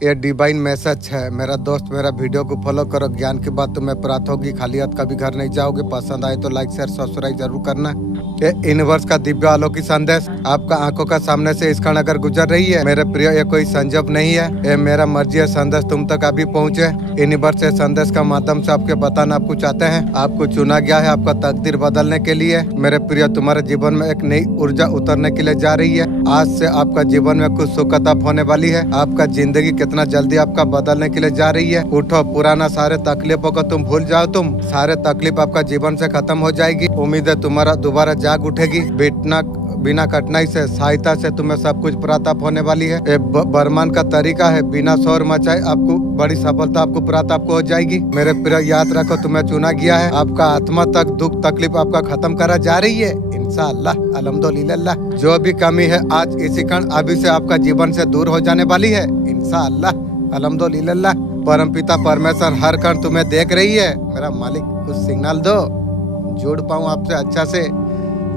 ये divine message है। मेरा दोस्त मेरा वीडियो को फॉलो करो, ज्ञान की बात तुम्हें प्राप्त होगी। खाली हाथ कभी घर नहीं जाओगे। पसंद आए तो लाइक शेयर सब्सक्राइब जरूर करना। ये यूनिवर्स का दिव्य अलौकिक संदेश आपका आंखों का सामने से इस क्षण अगर गुजर रही है मेरे प्रिय, ये कोई संजोग नहीं है, ये मेरा मर्जी है संदेश तुम तक अभी पहुँचे। यूनिवर्स से संदेश का माध्यम से आपके बताना आपको चाहते हैं। आपको चुना गया है आपका तकदीर बदलने के लिए। मेरे प्रिय, तुम्हारे जीवन में एक नई ऊर्जा उतरने के लिए जा रही है। आज से आपका जीवन में कुछ सुखताप होने वाली है। आपका जिंदगी कितना जल्दी आपका बदलने के लिए जा रही है। उठो, पुराना सारे तकलीफों को तुम भूल जाओ। तुम सारे तकलीफ आपका जीवन से खत्म हो जाएगी। उम्मीद है तुम्हारा दोबारा जाग उठेगी। बिना कठिनाई से सहायता से तुम्हें सब कुछ प्राप्त होने वाली है। ये बरमान का तरीका है, बिना शोर मचाए आपको बड़ी सफलता आपको प्राप्त आपको हो जाएगी। मेरे प्रिय, याद रखो तुम्हें चुना गया है। आपका आत्मा तक दुख तकलीफ आपका खत्म करा जा रही है इंशाअल्लाह अल्हम्दुलिल्लाह। जो भी कमी है आज इसी क्षण अभी से आपका जीवन से दूर हो जाने वाली है इंशाअल्लाह अल्हम्दुलिल्लाह। परमपिता परमेश्वर हर क्षण तुम्हें देख रही है। मेरा मालिक कुछ सिग्नल दो, जुड़ पाऊँ आपसे अच्छा से।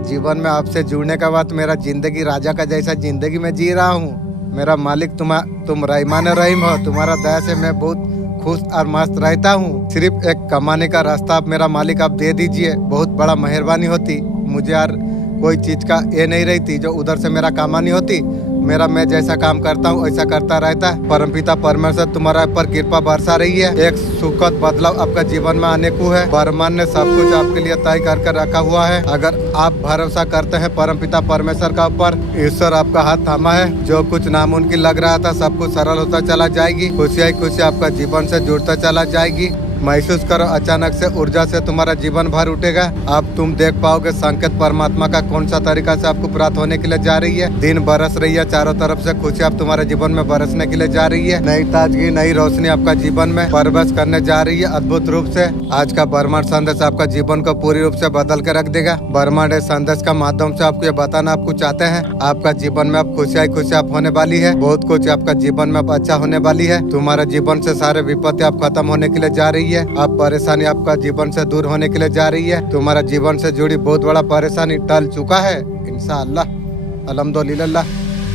जीवन में आपसे जुड़ने के बाद मेरा जिंदगी राजा का जैसा जिंदगी में जी रहा हूँ। मेरा मालिक तुम रहमान रहीम हो। तुम्हारा दया से मैं बहुत खुश और मस्त रहता हूँ। सिर्फ एक कमाने का रास्ता आप मेरा मालिक आप दे दीजिए, बहुत बड़ा मेहरबानी होती। मुझे यार कोई चीज का ये नहीं रहती जो उधर से मेरा कमानी होती। मेरा मैं जैसा काम करता हूँ ऐसा करता रहता है। परमपिता परमेश्वर तुम्हारा पर कृपा बरसा रही है। एक सुखद बदलाव आपका जीवन में आने को है। बरमान ने सब कुछ आपके लिए तय कर रखा हुआ है। अगर आप भरोसा करते हैं परमपिता परमेश्वर का ऊपर, ईश्वर आपका हाथ थामा है। जो कुछ नामुमकिन लग रहा था सब कुछ सरल होता चला जाएगी। खुशी आपका जीवन से जुड़ता चला जाएगी। महसूस करो, अचानक से ऊर्जा से तुम्हारा जीवन भर उठेगा। अब तुम देख पाओगे संकेत परमात्मा का कौन सा तरीका से आपको प्राप्त होने के लिए जा रही है। दिन बरस रही है, चारों तरफ से खुशी आप तुम्हारे जीवन में बरसने के लिए जा रही है। नई ताजगी नई रोशनी आपका जीवन में प्रवेश करने जा रही है अद्भुत रूप से। आज का ब्रह्मांड संदेश आपका जीवन को पूरी रूप से बदल के रख देगा। ब्रह्मांड संदेश का माध्यम से आपको ये बताना आपको चाहते हैं आपका जीवन में अब खुशियाँ आप होने वाली है। बहुत कुछ आपका जीवन में अब अच्छा होने वाली है। तुम्हारे जीवन से सारे विपत्ति आप खत्म होने के लिए जा रही है। अब परेशानी आपका जीवन से दूर होने के लिए जा रही है। तुम्हारा जीवन से जुड़ी बहुत बड़ा परेशानी टल चुका है इंशाअल्लाह अल्हम्दुलिल्लाह।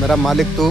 मेरा मालिक तू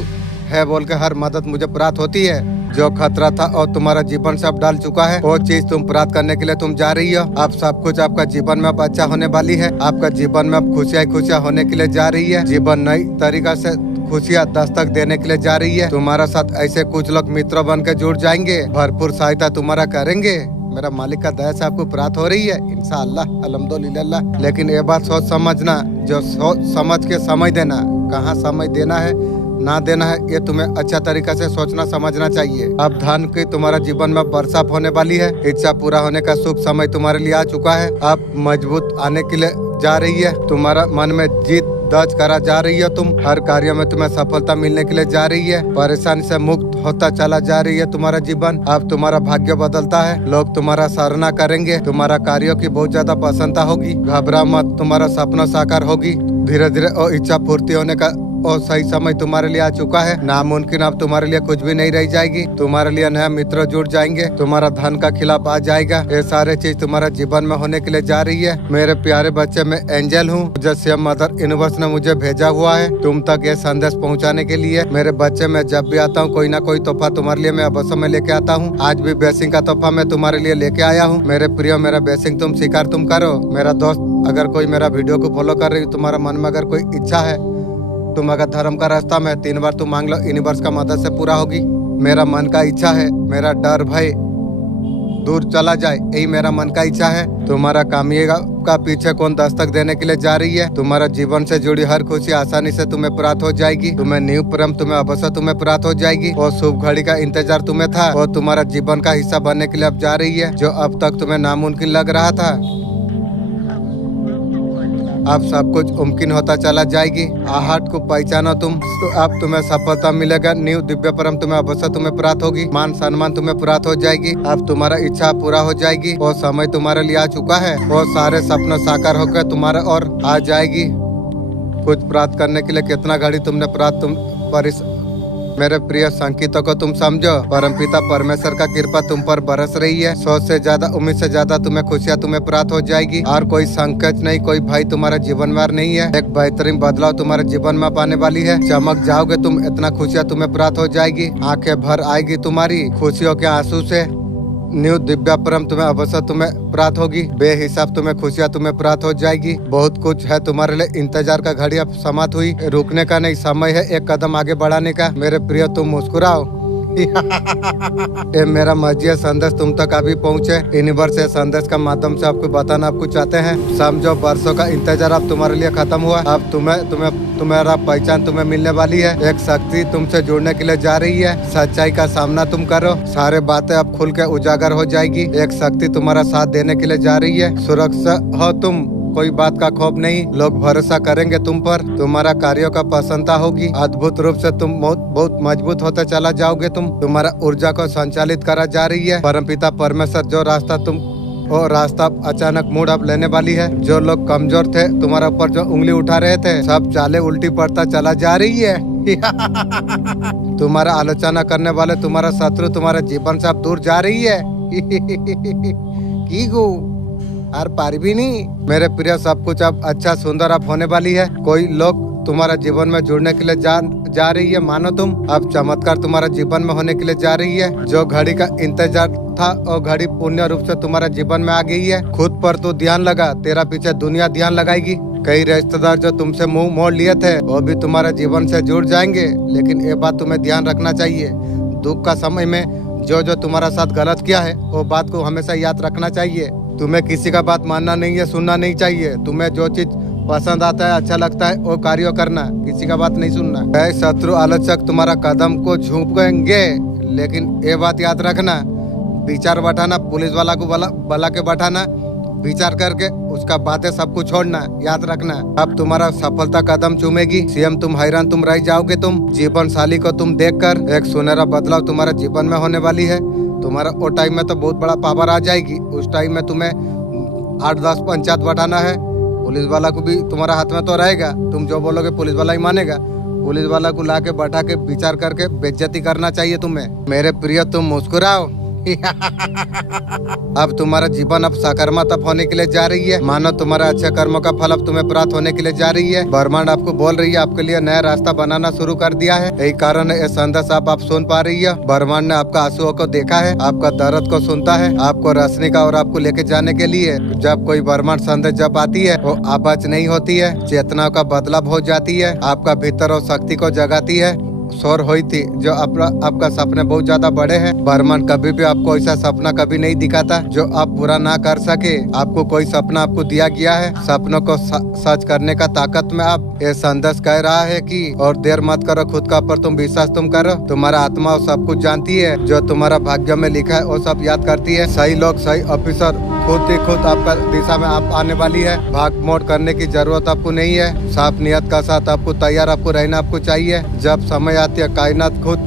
है बोल के हर मदद मुझे प्राप्त होती है। जो खतरा था और तुम्हारा जीवन से अब डाल चुका है, वो चीज तुम प्राप्त करने के लिए तुम जा रही हो। अब सब कुछ आपका जीवन में अब अच्छा होने वाली है। आपका जीवन में अब खुशियाँ होने के लिए जा रही है। जीवन नई तरीका से खुशियाँ दस्तक देने के लिए जा रही है। तुम्हारा साथ ऐसे कुछ लोग मित्र बन के जुड़ जाएंगे, भरपूर सहायता तुम्हारा करेंगे। मेरा मालिक का दया से आपको प्राप्त हो रही है इंशाअल्लाह अल्हम्दुलिल्लाह। लेकिन ये बात सोच समझना, जो सोच समझ के समय देना, कहाँ समय देना है ना देना है, ये तुम्हें अच्छा तरीका से सोचना समझना चाहिए। अब धन की तुम्हारा जीवन में बरसात होने वाली है। इच्छा पूरा होने का शुभ समय तुम्हारे लिए आ चुका है। अब मजबूत आने के लिए जा रही है। तुम्हारा मन में जीत दर्ज करा जा रही है। तुम हर कार्य में तुम्हें सफलता मिलने के लिए जा रही है। परेशानी से मुक्त होता चला जा रही है तुम्हारा जीवन। अब तुम्हारा भाग्य बदलता है। लोग तुम्हारा सराहना करेंगे। तुम्हारा कार्यों की बहुत ज्यादा प्रसन्नता होगी। घबरा मत, तुम्हारा सपना साकार होगी। धीरे धीरे और इच्छा पूर्ति होने का और सही समय तुम्हारे लिए आ चुका है। नामुमकिन अब तुम्हारे लिए कुछ भी नहीं रह जाएगी। तुम्हारे लिए नया मित्र जुड़ जाएंगे। तुम्हारा धन का खिलाफ आ जाएगा। ये सारे चीज तुम्हारा जीवन में होने के लिए जा रही है। मेरे प्यारे बच्चे, मैं एंजल हूँ। जैसे मदर यूनिवर्स ने मुझे भेजा हुआ है तुम तक ये संदेश पहुँचाने के लिए। मेरे बच्चे, मैं जब भी आता हूँ कोई ना कोई तोहफा तुम्हारे लिए मैं अवश्य में लेके आता हूँ। आज भी ब्लेसिंग का तोहफा मैं तुम्हारे लिए लेके आया हूँ। मेरे प्रिय, मेरा ब्लेसिंग तुम स्वीकार तुम करो। मेरा दोस्त, अगर कोई मेरा वीडियो को फॉलो कर रही, तुम्हारा मन में अगर कोई इच्छा है, तुम अगर धर्म का रास्ता में 3 बार तुम मांग लो, यूनिवर्स का मदद से पूरा होगी। मेरा मन का इच्छा है मेरा डर भय दूर चला जाए, यही मेरा मन का इच्छा है। तुम्हारा कामयाबी का पीछे कौन दस्तक देने के लिए जा रही है। तुम्हारा जीवन से जुड़ी हर खुशी आसानी से तुम्हें प्राप्त हो जाएगी। तुम्हें न्यू प्रेम तुम्हें अवश्य तुम्हें प्राप्त हो जाएगी। और शुभ घड़ी का इंतजार तुम्हें था, वो तुम्हारा जीवन का हिस्सा बनने के लिए अब जा रही है। जो अब तक तुम्हें नामुमकिन लग रहा था, अब सब कुछ मुमकिन होता चला जाएगी। आहट को पहचानो तुम, तो अब तुम्हें सफलता मिलेगा। न्यू दिव्य परम तुम्हें अवश्य तुम्हें प्राप्त होगी। मान सम्मान तुम्हें प्राप्त हो जाएगी। अब तुम्हारा इच्छा पूरा हो जाएगी। वो समय तुम्हारे लिए आ चुका है। वो सारे सपने साकार होकर तुम्हारे और आ जाएगी। कुछ प्राप्त करने के लिए कितना घड़ी तुमने मेरे प्रिय संकेतों को तुम समझो, परमपिता परमेश्वर का कृपा तुम पर बरस रही है। सोच से ज्यादा, उम्मीद से ज्यादा तुम्हें खुशियाँ तुम्हें प्राप्त हो जाएगी और कोई संकट नहीं, कोई भय तुम्हारे जीवन में नहीं है। एक बेहतरीन बदलाव तुम्हारे जीवन में पाने वाली है। चमक जाओगे तुम, इतना खुशियाँ तुम्हें प्राप्त हो जाएगी, आंखें भर आएगी तुम्हारी खुशियों के आंसू से। न्यू दिव्या परम तुम्हें अवसर तुम्हें प्राप्त होगी, बेहिसाब तुम्हें खुशियाँ तुम्हें प्राप्त हो जाएगी। बहुत कुछ है तुम्हारे लिए, इंतजार का घड़ी अब समाप्त हुई, रुकने का नहीं, समय है एक कदम आगे बढ़ाने का। मेरे प्रिय तुम मुस्कुराओ। ये मेरा मर्जी संदेश तुम तक अभी पहुँचे। यूनिवर्स ये संदेश का माध्यम से आपको बताना आपको चाहते हैं। समझो, वर्षों का इंतजार अब तुम्हारे लिए खत्म हुआ। अब तुम्हारा पहचान तुम्हें मिलने वाली है। एक शक्ति तुमसे जुड़ने के लिए जा रही है। सच्चाई का सामना तुम करो, सारे बातें अब खुल के उजागर हो जाएगी। एक शक्ति तुम्हारा साथ देने के लिए जा रही है। सुरक्षित हो तुम, कोई बात का खौफ नहीं, लोग भरोसा करेंगे तुम पर। तुम्हारा कार्यों का प्रसन्नता होगी, अद्भुत रूप से तुम बहुत मजबूत होते चला जाओगे। तुम्हारा ऊर्जा को संचालित करा जा रही है। परमपिता परमेश्वर जो रास्ता वो रास्ता अचानक मूड अप लेने वाली है। जो लोग कमजोर थे, तुम्हारा ऊपर जो उंगली उठा रहे थे, सब चाले उल्टी पड़ता चला जा रही है। तुम्हारा आलोचना करने वाले, तुम्हारा शत्रु तुम्हारे जीवन से अब दूर जा रही है। और पार भी नहीं। मेरे प्रिय, सब कुछ अब अच्छा सुंदर अब होने वाली है। कोई लोग तुम्हारा जीवन में जुड़ने के लिए जा रही है। मानो तुम अब चमत्कार तुम्हारा जीवन में होने के लिए जा रही है। जो घड़ी का इंतजार था और घड़ी पूर्ण रूप से तुम्हारा जीवन में आ गई है। खुद पर तू ध्यान लगा, तेरा पीछे दुनिया ध्यान लगाएगी। कई रिश्तेदार जो तुमसे मुंह मोड़ लिए थे, वो भी तुम्हारे जीवन से जुड़ जाएंगे। लेकिन ये बात तुम्हें ध्यान रखना चाहिए, दुख का समय में जो तुम्हारा साथ गलत किया है, वो बात को हमेशा याद रखना चाहिए। तुम्हें किसी का बात मानना नहीं है, सुनना नहीं चाहिए। तुम्हें जो चीज पसंद आता है, अच्छा लगता है, वो कार्य करना, किसी का बात नहीं सुनना। शत्रु आलोचक तुम्हारा कदम को झुकेंगे, लेकिन ये बात याद रखना, विचार बैठाना, पुलिस वाला को बला के बैठाना, विचार करके उसका बातें सब कुछ छोड़ना, याद रखना। अब तुम्हारा सफलता कदम चूमेगी। सीएम तुम हैरान तुम रह जाओगे। तुम जीवन साली को तुम देखकर एक सुनहरा बदलाव तुम्हारे जीवन में होने वाली है। तुम्हारा वो टाइम में तो बहुत बड़ा पावर आ जाएगी। उस टाइम में तुम्हें 8-10 पंचायत बैठाना है। पुलिस वाला को भी तुम्हारा हाथ में तो रहेगा, तुम जो बोलोगे पुलिस वाला ही मानेगा। पुलिस वाला को ला के बैठा के विचार करके बेइज्जती करना चाहिए तुम्हें। मेरे प्रिय तुम मुस्कुराओ। अब तुम्हारा जीवन अब सकारात्मक होने के लिए जा रही है। मानो तुम्हारा अच्छे कर्मों का फल अब तुम्हें प्राप्त होने के लिए जा रही है। ब्रह्मांड आपको बोल रही है, आपके लिए नया रास्ता बनाना शुरू कर दिया है। यही कारण है ये संदेश आप सुन पा रही है। ब्रह्मांड ने आपका आंसुओं को देखा है, आपका दर्द को सुनता है, आपको रोशनी का और आपको लेके जाने के लिए। जब कोई ब्रह्मांड संदेश जब आती है, वो आवाज नहीं होती है, चेतना का बदलाव हो जाती है, आपका भीतर और शक्ति को जगाती है। शोर हुई थी जो आपका सपने बहुत ज्यादा बड़े हैं। ब्रह्मांड कभी भी आपको ऐसा सपना कभी नहीं दिखाता जो आप पूरा ना कर सके। आपको कोई सपना आपको दिया गया है, सपनों को सच करने का ताकत में आप ये संदेश कह रहा है कि और देर मत करो, खुद का पर तुम विश्वास तुम करो। तुम्हारा आत्मा वो सब कुछ जानती है, जो तुम्हारा भाग्य में लिखा है वो सब याद करती है। सही लोग, सही ऑफिसर खुद ही खुद आपका दिशा में आप आने वाली है। भाग मोड़ करने की जरूरत आपको नहीं है। साफ नियत का साथ आपको तैयार आपको रहना आपको चाहिए। जब समय आती है, कायनात खुद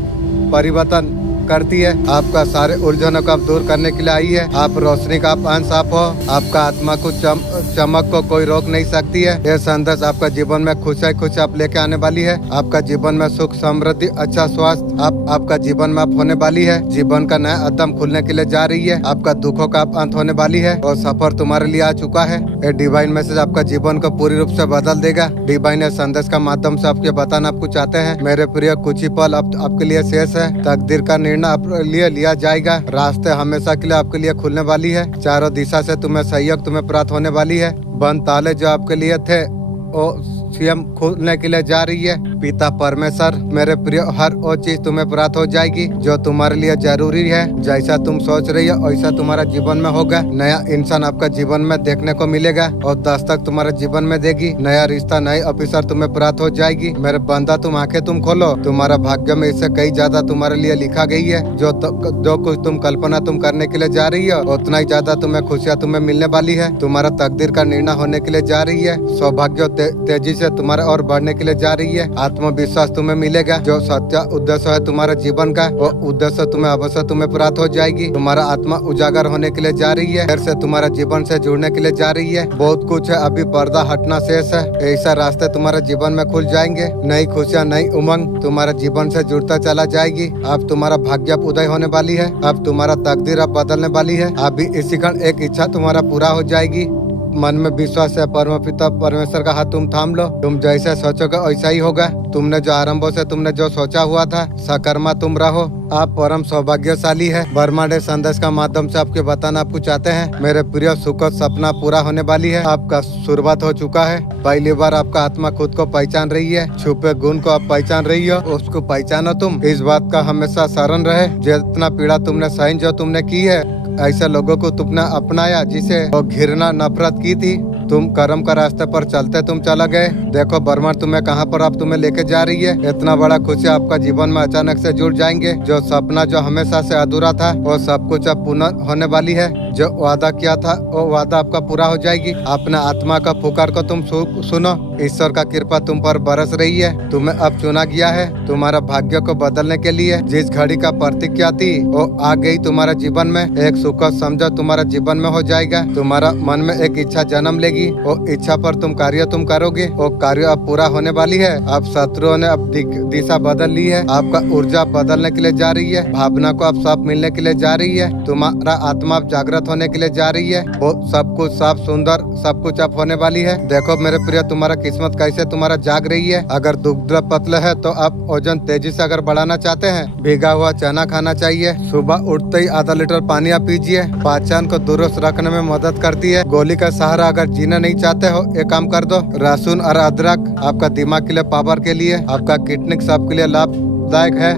परिवर्तन करती है। आपका सारे उलझनों को आप दूर करने के लिए आई है। आप रोशनी का आप अंश आप हो। आपका आत्मा को चमक को कोई रोक नहीं सकती है। यह संदेश आपका जीवन में खुश आप लेके आने वाली है। आपका जीवन में सुख, समृद्धि, अच्छा स्वास्थ्य आपका जीवन में आप होने वाली है। जीवन का नया अध्याय खुलने के लिए जा रही है। आपका दुखों का अंत होने वाली है और सफर तुम्हारे लिए आ चुका है। ये डिवाइन मैसेज आपका जीवन को पूरी रूप से बदल देगा। डिवाइन संदेश का माध्यम से आपके बताना आपको चाहते हैं। मेरे प्रिय, कुछ ही पल आपके लिए शेष है। तकदीर का निर्णय आपके लिए लिया जाएगा। रास्ते हमेशा के लिए आपके लिए खुलने वाली है। चारों दिशा से तुम्हें सहयोग तुम्हें प्राप्त होने वाली है। बंद ताले जो आपके लिए थे वो स्वयं खुलने के लिए जा रही है। पिता परमेश्वर, मेरे प्रिय, हर वो चीज तुम्हें प्राप्त हो जाएगी जो तुम्हारे लिए जरूरी है। जैसा तुम सोच रही हो वैसा तुम्हारा जीवन में होगा। नया इंसान आपका जीवन में देखने को मिलेगा और दस्तक तुम्हारे जीवन में देगी। नया रिश्ता, नई ऑफिसर तुम्हें प्राप्त हो जाएगी। मेरे बंदा, तुम आंखें तुम खोलो। तुम्हारा भाग्य में इससे कई ज्यादा तुम्हारे लिए लिखा गई है। जो कुछ तुम कल्पना तुम करने के लिए जा रही हो, उतना ही ज्यादा तुम्हें खुशियाँ तुम्हें मिलने वाली है। तुम्हारा तकदीर का निर्णय होने के लिए जा रही है। सौभाग्य तेजी से तुम्हारे और बढ़ने के लिए जा रही है। आत्मविश्वास तुम्हें मिलेगा। जो सत्य उद्देश्य है तुम्हारे जीवन का, वो उद्देश्य तुम्हें अवश्य तुम्हें प्राप्त हो जाएगी। तुम्हारा आत्मा उजागर होने के लिए जा रही है, फिर से तुम्हारा जीवन से जुड़ने के लिए जा रही है। बहुत कुछ है, अभी पर्दा हटना शेष है। ऐसा रास्ते तुम्हारे जीवन में खुल जाएंगे। नई खुशियाँ, नई उमंग तुम्हारे जीवन से जुड़ता चला जाएगी। अब तुम्हारा भाग्य उदय होने वाली है। अब तुम्हारा तकदीर अब बदलने वाली है। अभी इसी क्षण एक इच्छा तुम्हारा पूरा हो जाएगी। मन में विश्वास है, परमपिता परमेश्वर का हाथ तुम थाम लो। तुम जैसे सोचोगे वैसा ही होगा। तुमने जो आरंभों से तुमने जो सोचा हुआ था, सकर्मा तुम रहो। आप परम सौभाग्यशाली है। ब्रह्मांड संदेश का माध्यम से आपके बताना आपको चाहते हैं, मेरे प्रिय सुखद सपना पूरा होने वाली है। आपका शुरुआत हो चुका है। पहली बार आपका आत्मा खुद को पहचान रही है। छुपे गुण को आप पहचान रही हो, उसको पहचानो। तुम इस बात का हमेशा स्मरण रहे, जितना पीड़ा तुमने सहन जो तुमने की है, ऐसे लोगों को तुमने अपनाया जिसे वो घृणा नफरत की थी। तुम कर्म का रास्ते पर चलते तुम चला गए। देखो ब्रह्मांड तुम्हें कहाँ पर आप तुम्हें लेके जा रही है। इतना बड़ा खुशी आपका जीवन में अचानक से जुड़ जाएंगे। जो सपना जो हमेशा से अधूरा था, वो सब कुछ अब पुनः होने वाली है। जो वादा किया था वो वादा आपका पूरा हो जाएगी। अपने आत्मा का पुकार को तुम सुनो। ईश्वर का कृपा तुम पर बरस रही है। तुम्हें अब चुना गया है तुम्हारा भाग्य को बदलने के लिए। जिस घड़ी का प्रतीक्षा थी वो आ गई तुम्हारे जीवन में। एक सुखद समझो तुम्हारा जीवन में हो जाएगा। तुम्हारा मन में एक इच्छा जन्म लेगी। वो इच्छा पर तुम कार्य तुम करोगे। वो कार्य अब पूरा होने वाली है। अब शत्रुओं ने अब दिशा बदल ली है। आपका ऊर्जा बदलने के लिए जा रही है। भावना को अब साफ मिलने के लिए जा रही है। तुम्हारा आत्मा अब जागृत होने के लिए जा रही है। वो सब कुछ साफ सुंदर सब कुछ अब होने वाली है। देखो मेरे प्रिय, तुम्हारा किस्मत कैसे तुम्हारा जाग रही है। अगर दुग्ध पतले है तो आप वजन तेजी से अगर बढ़ाना चाहते हैं, भीगा हुआ चना खाना चाहिए। सुबह उठते ही आधा लीटर पानी आप पीजिए। पाचन को दुरुस्त रखने में मदद करती है। गोली का सहारा अगर जीना नहीं चाहते हो, एक काम कर दो, लहसुन और अदरक आपका दिमाग के लिए, पावर के लिए, आपका किडनी सबके लिए लाभदायक है।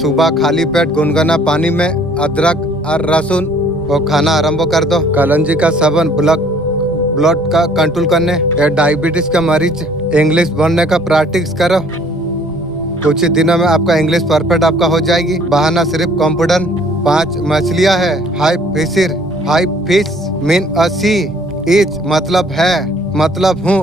सुबह खाली पेट गुनगुना पानी में अदरक और लहसुन वो खाना आरंभ कर दो। कलंजी का सेवन ब्लड का कंट्रोल करने या डायबिटीज का मरीज इंग्लिश बनने का प्रैक्टिस करो। कुछ ही दिनों में आपका इंग्लिश परफेक्ट आपका हो जाएगी। बहाना सिर्फ कॉन्फिडेंट। 5 मछलियां है। High fish mean a sea is मतलब है, मतलब हूँ।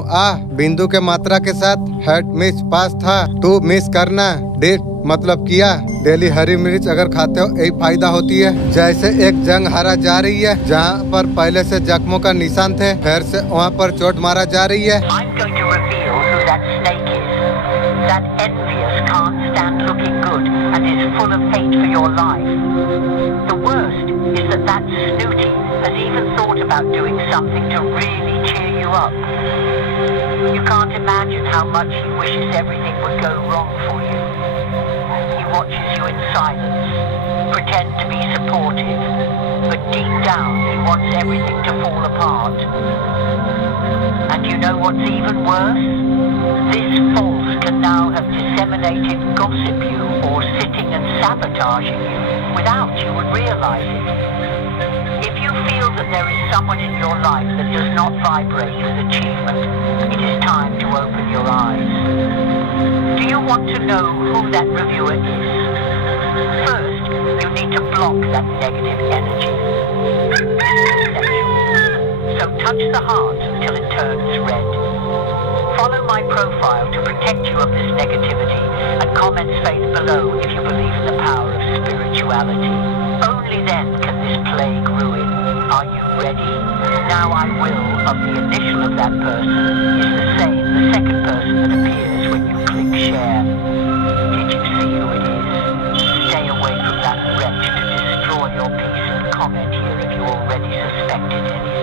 बिंदु के मात्रा के साथ हेड मिस पास था, तू मिस करना। डिड मतलब किया। डेली हरी मिर्च अगर खाते हो यही फायदा होती है। जैसे एक जंग हारा जा रही है, जहाँ पर पहले से जख्मों का निशान थे, फिर से वहाँ पर चोट मारा जा रही है। Has even thought about doing something to really cheer you up. You can't imagine how much he wishes everything would go wrong for you. He watches you in silence, pretend to be supportive, but deep down he wants everything to fall apart. And you know what's even worse? This false can now have disseminated gossip you or sitting and sabotaging you without you would realize it. If you feel that there is someone in your life that does not vibrate with achievement, it is time to open your eyes. Do you want to know who that reviewer is? First, you need to block that negative energy. So touch the heart until it turns red. Follow my profile to protect you of this negativity and comment faith below if you believe in the power of spirituality. Only then can this plague ruin. Are you ready? Now I will of the initial of that person is the same, the second person that appears when you click share. Did you see who it is? Stay away from that wretch to destroy your peace and comment here if you already suspected anything.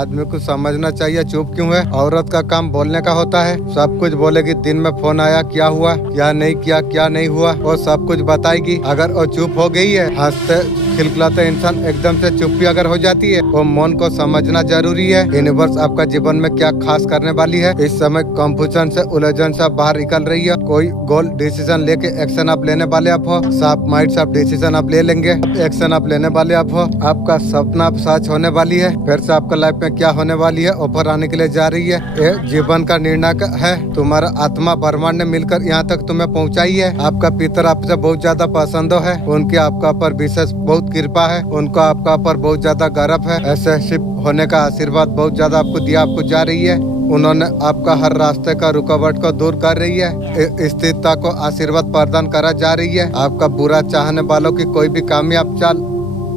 आदमी को समझना चाहिए चुप क्यों है। औरत का काम बोलने का होता है। सब कुछ बोलेगी। दिन में फोन आया, क्या हुआ, क्या नहीं किया, क्या नहीं हुआ, वो सब कुछ बताएगी। अगर वो चुप हो गई है, हंसते खिलखिलाते इंसान एकदम से चुप्पी अगर हो जाती है, वो मन को समझना जरूरी है। यूनिवर्स आपका जीवन में क्या खास करने वाली है। इस समय कंफ्यूजन से, उलझन से बाहर निकल रही है। कोई गोल डिसीजन लेके एक्शन आप लेने वाले आप हो। साफ माइंड से आप डिसीजन आप ले लेंगे। एक्शन आप लेने वाले आप हो। आपका सपना आप सच होने वाली है। फिर से आपका लाइफ में क्या होने वाली है, ऑफर आने के लिए जा रही है। ये जीवन का निर्णय है। तुम्हारा आत्मा ब्रह्मांड ने मिलकर यहाँ तक तुम्हें पहुँचाई है। आपका पितर आपसे बहुत ज्यादा पसंद है। उनकी आपका पर विशेष बहुत कृपा है। उनको आपका पर बहुत ज्यादा गर्व है। ऐसे शिप होने का आशीर्वाद बहुत ज्यादा आपको दिया, आपको जा रही है। उन्होंने आपका हर रास्ते का रुकावट को दूर कर रही है। स्थिरता को आशीर्वाद प्रदान करा जा रही है। आपका बुरा चाहने वालों की कोई भी कामयाब चाल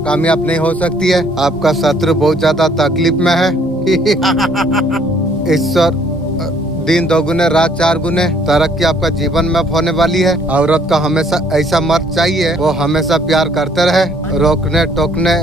कामयाब नहीं हो सकती है। आपका शत्रु बहुत ज्यादा तकलीफ में है। ईश्वर दिन दोगुने रात चार गुने तरक्की आपका जीवन में होने वाली है। औरत का हमेशा ऐसा मर्द चाहिए वो हमेशा प्यार करते रहे। रोकने टोकने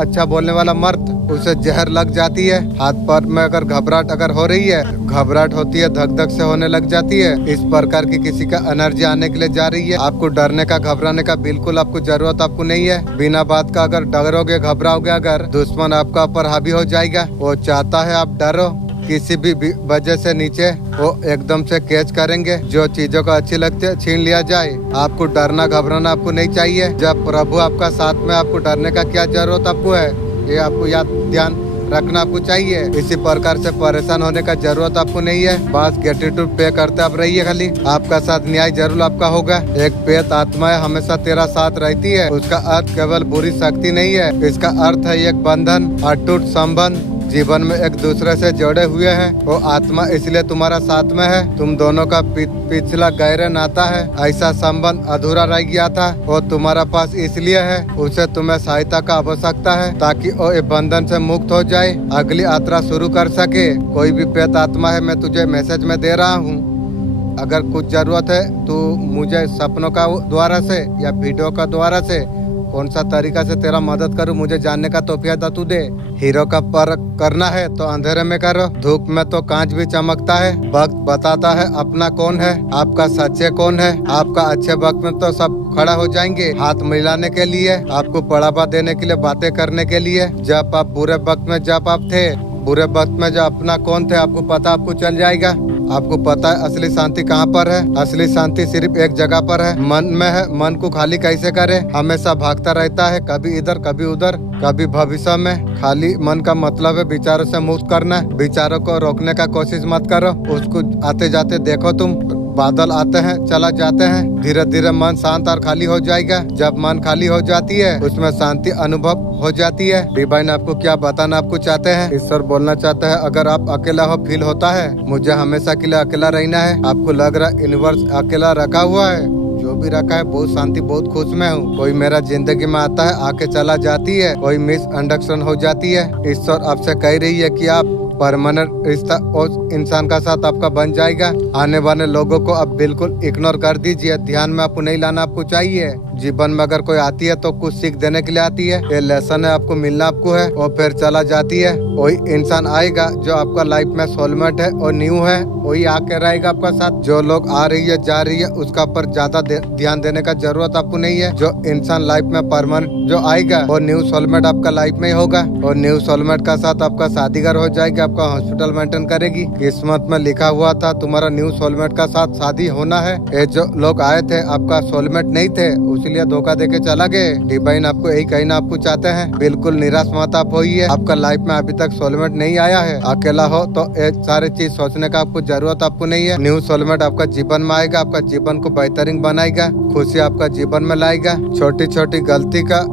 अच्छा बोलने वाला मर्द, उसे जहर लग जाती है। हाथ पैर में अगर घबराहट अगर हो रही है, घबराहट होती है, धक धक से होने लग जाती है, इस प्रकार की किसी का एनर्जी आने के लिए जा रही है। आपको डरने का घबराने का बिल्कुल आपको जरूरत आपको नहीं है। बिना बात का अगर डरोगे घबराओगे, अगर दुश्मन आपका ऊपर हावी हो जाएगा। वो चाहता है आप डरो, किसी भी वजह से नीचे वो एकदम से कैच करेंगे। जो चीजों को अच्छी लगती है छीन लिया जाए। आपको डरना घबराना आपको नहीं चाहिए। जब प्रभु आपका साथ में, आपको डरने का क्या जरूरत आपको है, ये आपको याद ध्यान रखना आपको चाहिए। इसी प्रकार से परेशान होने का जरूरत आपको नहीं है। बस ग्रेटिट्यूड पे करते आप रहिए। खाली आपका साथ न्याय जरूर आपका होगा। एक पेट आत्मा हमेशा तेरा साथ रहती है। उसका अर्थ केवल बुरी शक्ति नहीं है, इसका अर्थ है एक बंधन, अटूट संबंध, जीवन में एक दूसरे से जुड़े हुए हैं। वो आत्मा इसलिए तुम्हारा साथ में है। तुम दोनों का पिछला गहरा नाता है। ऐसा संबंध अधूरा रह गया था, वो तुम्हारा पास इसलिए है। उसे तुम्हें सहायता का आवश्यकता है ताकि वो इस बंधन से मुक्त हो जाए, अगली यात्रा शुरू कर सके। कोई भी प्रेत आत्मा है, मैं तुझे मैसेज में दे रहा हूँ। अगर कुछ जरूरत है तो मुझे सपनों का द्वारा से या वीडियो का द्वारा से कौन सा तरीका से तेरा मदद करूं, मुझे जानने का तौफीक तू दे। हीरो का परख करना है तो अंधेरे में करो, धूप में तो कांच भी चमकता है। वक्त बताता है अपना कौन है, आपका सच्चे कौन है। आपका अच्छे वक्त में तो सब खड़ा हो जाएंगे हाथ मिलाने के लिए, आपको बढ़ावा देने के लिए, बातें करने के लिए। जब आप बुरे वक्त में जब आप थे, बुरे वक्त में जो अपना कौन थे आपको पता, आपको चल जाएगा। आपको पता है असली शांति कहाँ पर है। असली शांति सिर्फ एक जगह पर है, मन में है। मन को खाली कैसे करे, हमेशा भागता रहता है, कभी इधर कभी उधर, कभी भविष्य में। खाली मन का मतलब है विचारों से मुक्त करना। विचारों को रोकने का कोशिश मत करो, उसको आते जाते देखो। तुम बादल आते हैं चला जाते हैं, धीरे धीरे मन शांत और खाली हो जाएगा। जब मन खाली हो जाती है उसमें शांति अनुभव हो जाती है। डिवाइन आपको क्या बताना आपको चाहते हैं, ईश्वर बोलना चाहता है। अगर आप अकेला हो, फील होता है मुझे हमेशा के लिए अकेला रहना है, आपको लग रहा है यूनिवर्स अकेला रखा हुआ है, जो भी रखा है बहुत शांति बहुत खुश में हूँ। कोई मेरा जिंदगी में आता है आके चला जाती है, कोई मिसअंडरस्टैंडिंग हो जाती है। ईश्वर आपसे कह रही है कि आप परमानेंट रिश्ता उस इंसान का साथ आपका बन जाएगा। आने वाले लोगों को आप बिल्कुल इग्नोर कर दीजिए, ध्यान में आपको नहीं लाना आपको चाहिए। जीवन में अगर कोई आती है तो कुछ सीख देने के लिए आती है, ये लेसन है आपको मिलना आपको है, और फिर चला जाती है। वही इंसान आएगा जो आपका लाइफ में सोलमेट है और न्यू है, वही आके रहेगा आपका साथ। जो लोग आ रही है जा रही है उसका पर ज्यादा ध्यान देने का जरूरत आपको नहीं है। जो इंसान लाइफ में परमानेंट जो आएगा वो न्यू सोलमेट आपका लाइफ में ही होगा, और न्यू सोलमेट का साथ आपका शादीगर हो जाएगा, आपका हॉस्पिटल मेंटेन करेगी। किस्मत में लिखा हुआ था तुम्हारा न्यू सोलमेट का साथ शादी होना है। ये जो लोग आए थे आपका सोलमेट नहीं थे, इसलिए धोखा देके चला गए। डिवाइन आपको यही कहना आपको चाहते हैं, बिल्कुल निराश मत आप होइए। आपका लाइफ में अभी तक सोलमेट नहीं आया है, अकेला हो तो ये सारी चीज सोचने का आपको जरूरत आपको नहीं है। न्यू सोलमेट आपका जीवन में आएगा, आपका जीवन को बेहतरीन बनाएगा, खुशी आपका जीवन में लाएगा। छोटी छोटी गलती का